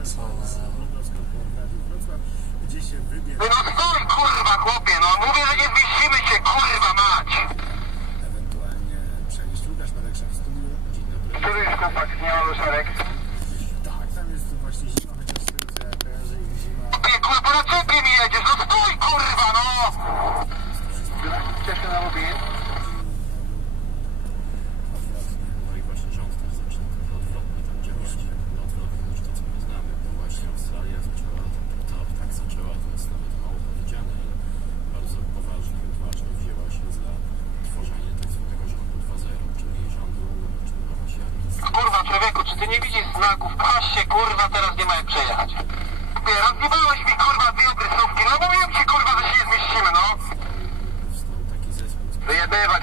profesor. No, no stój kurwa chłopie, no mówię, że nie wiesimy się kurwa mać! Ewentualnie przenieść Łukasz Padek, szef studiu. Dzień dobry. Który jest chłopak, nie ma luszarek? Polaków, paś się kurwa, teraz nie ma jak przejechać. Rozjebałeś mi kurwa dwie obrysówki, no mówiłem ci kurwa, że się nie zmieścimy, no. Wyjebywać